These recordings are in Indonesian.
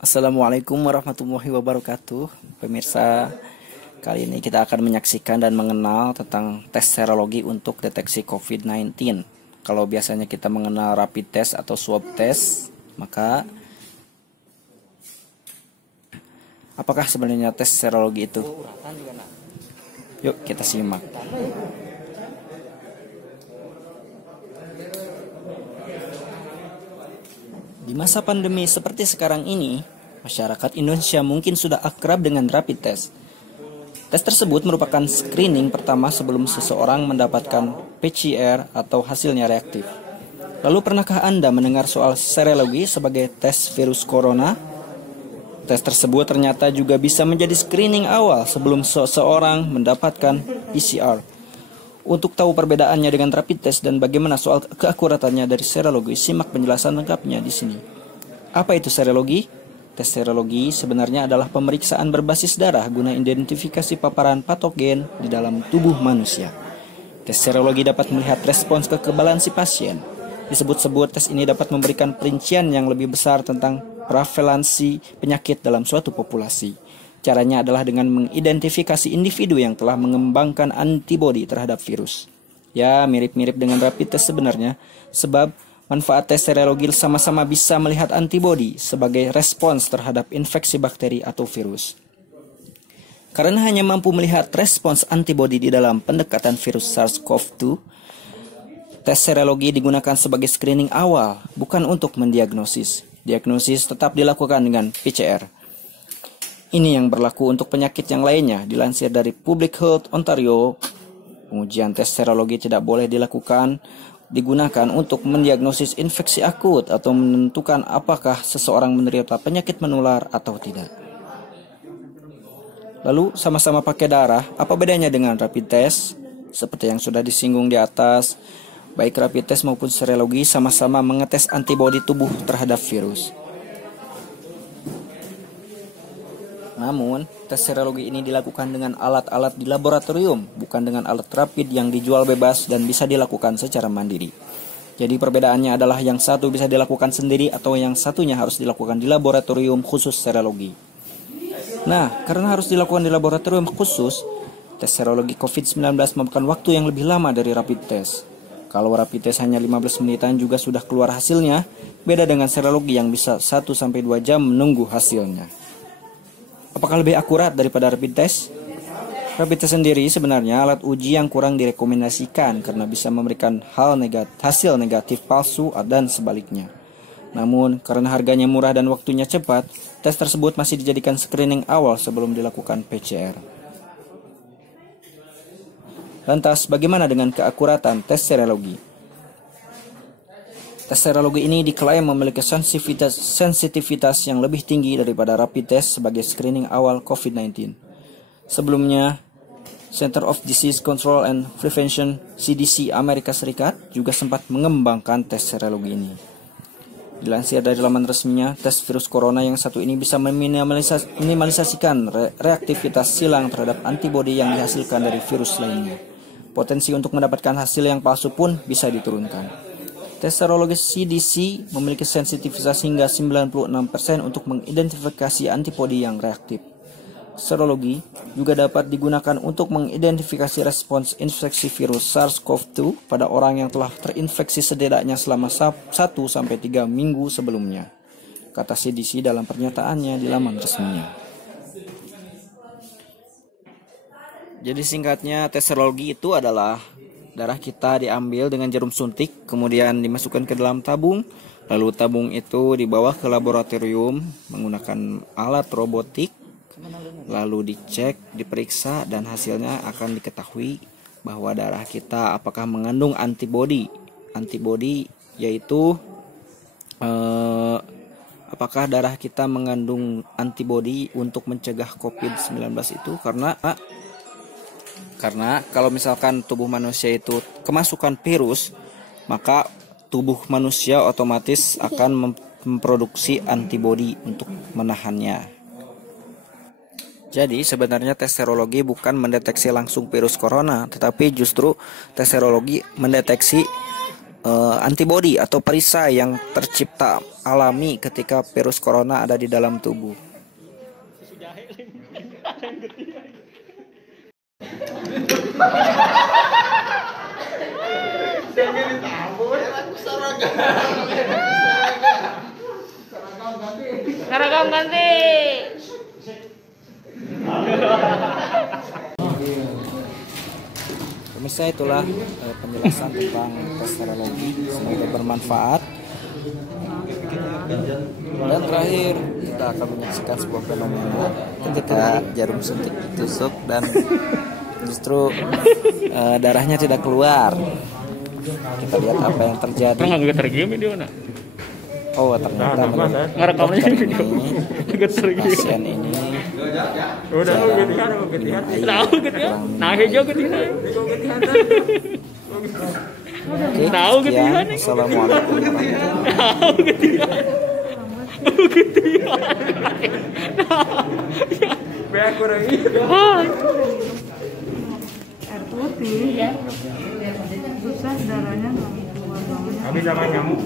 Assalamualaikum warahmatullahi wabarakatuh. Pemirsa, kali ini kita akan menyaksikan dan mengenal tentang tes serologi untuk deteksi COVID-19. Kalau biasanya kita mengenal rapid test atau swab test, maka apakah sebenarnya tes serologi itu? Yuk kita simak. Di masa pandemi seperti sekarang ini, masyarakat Indonesia mungkin sudah akrab dengan rapid test. Tes tersebut merupakan screening pertama sebelum seseorang mendapatkan PCR atau hasilnya reaktif. Lalu pernahkah Anda mendengar soal serologi sebagai tes virus corona? Tes tersebut ternyata juga bisa menjadi screening awal sebelum seseorang mendapatkan PCR. Untuk tahu perbedaannya dengan rapid test dan bagaimana soal keakuratannya dari serologi, simak penjelasan lengkapnya di sini. Apa itu serologi? Tes serologi sebenarnya adalah pemeriksaan berbasis darah guna identifikasi paparan patogen di dalam tubuh manusia. Tes serologi dapat melihat respons kekebalan si pasien. Disebut-sebut tes ini dapat memberikan perincian yang lebih besar tentang prevalensi penyakit dalam suatu populasi. Caranya adalah dengan mengidentifikasi individu yang telah mengembangkan antibodi terhadap virus. Ya, mirip-mirip dengan rapid test sebenarnya, sebab manfaat tes serologi sama-sama bisa melihat antibodi sebagai respons terhadap infeksi bakteri atau virus. Karena hanya mampu melihat respons antibodi di dalam pendekatan virus SARS-CoV-2, tes serologi digunakan sebagai screening awal, bukan untuk mendiagnosis. Diagnosis tetap dilakukan dengan PCR. Ini yang berlaku untuk penyakit yang lainnya. Dilansir dari Public Health Ontario, pengujian tes serologi tidak boleh digunakan untuk mendiagnosis infeksi akut atau menentukan apakah seseorang menderita penyakit menular atau tidak. Lalu sama-sama pakai darah, apa bedanya dengan rapid test? Seperti yang sudah disinggung di atas, baik rapid test maupun serologi sama-sama mengetes antibodi tubuh terhadap virus. Namun, tes serologi ini dilakukan dengan alat-alat di laboratorium, bukan dengan alat rapid yang dijual bebas dan bisa dilakukan secara mandiri. Jadi perbedaannya adalah yang satu bisa dilakukan sendiri atau yang satunya harus dilakukan di laboratorium khusus serologi. Nah, karena harus dilakukan di laboratorium khusus, tes serologi COVID-19 memakan waktu yang lebih lama dari rapid test. Kalau rapid test hanya 15 menitan juga sudah keluar hasilnya, beda dengan serologi yang bisa 1-2 jam menunggu hasilnya. Apakah lebih akurat daripada rapid test? Rapid test sendiri sebenarnya alat uji yang kurang direkomendasikan karena bisa memberikan hasil negatif palsu dan sebaliknya. Namun, karena harganya murah dan waktunya cepat, tes tersebut masih dijadikan screening awal sebelum dilakukan PCR. Lantas, bagaimana dengan keakuratan tes serologi? Tes serologi ini diklaim memiliki sensitivitas yang lebih tinggi daripada rapid test sebagai screening awal COVID-19. Sebelumnya, Center of Disease Control and Prevention (CDC) Amerika Serikat juga sempat mengembangkan tes serologi ini. Dilansir dari laman resminya, tes virus corona yang satu ini bisa meminimalisasikan reaktivitas silang terhadap antibodi yang dihasilkan dari virus lainnya. Potensi untuk mendapatkan hasil yang palsu pun bisa diturunkan. Tes serologi CDC memiliki sensitivitas hingga 96% untuk mengidentifikasi antibodi yang reaktif. Serologi juga dapat digunakan untuk mengidentifikasi respons infeksi virus SARS-CoV-2 pada orang yang telah terinfeksi setidaknya selama 1-3 minggu sebelumnya, kata CDC dalam pernyataannya di laman resminya. Jadi singkatnya, tes serologi itu adalah darah kita diambil dengan jarum suntik, kemudian dimasukkan ke dalam tabung, lalu tabung itu dibawa ke laboratorium menggunakan alat robotik, lalu dicek, diperiksa, dan hasilnya akan diketahui bahwa darah kita apakah mengandung antibodi. Antibodi yaitu apakah darah kita mengandung antibodi untuk mencegah COVID-19 itu karena kalau misalkan tubuh manusia itu kemasukan virus, maka tubuh manusia otomatis akan memproduksi antibodi untuk menahannya. Jadi sebenarnya tes serologi bukan mendeteksi langsung virus corona, tetapi justru tes serologi mendeteksi antibodi atau perisai yang tercipta alami ketika virus corona ada di dalam tubuh. Seragam ganti. Pemirsa, itulah penjelasan tentang tes serologi. Semoga bermanfaat. Dan terakhir kita akan menyaksikan sebuah fenomena ketika jarum suntik ditusuk dan justru darahnya tidak keluar. Kita lihat apa yang terjadi. Oh, ternyata dokter ini, pasien ini Oke, sekian. Assalamualaikum warahmatullahi air putih ya, susah darahnya nggak keluar banget. Habis sama nyamuk.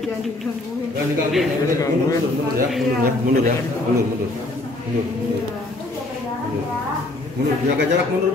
Jangan digangguin. Mundur, jaga jarak mundur.